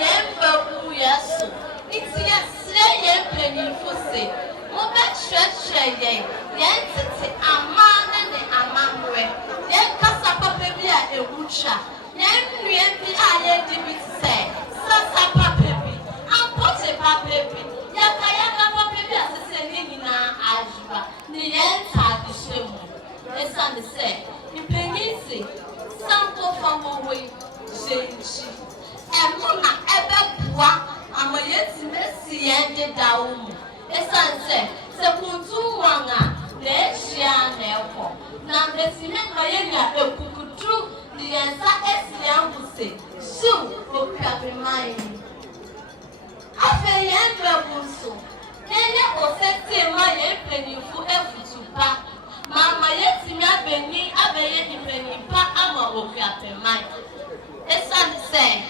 yemba kuyaso. Iti yasre yempeni fuse. Mobe chwe yentiti amana ne amamwe. Yenkasa papebi a ewucha. Yempi a yedibiti se. Sasa papebi. Ampote papebi. Yaka papebi a sese nina ajiba. Ni yenta adishemu. Esa ni se. Ipenisi. Santo famowe. Jenchi. Emuna ebe bua. Ama yeti mesi yende daumu. Esa ni se kuntu wanga. Neshia neko. Na mresime kayenya ekukutu. Liensa esi yambuse. Shu Okuapehene. Afe yembe bunso. Nene osete ma yempenifu efutupa. Mama yeti mi abeye impenipa ama Okuapehene. Esa ni se.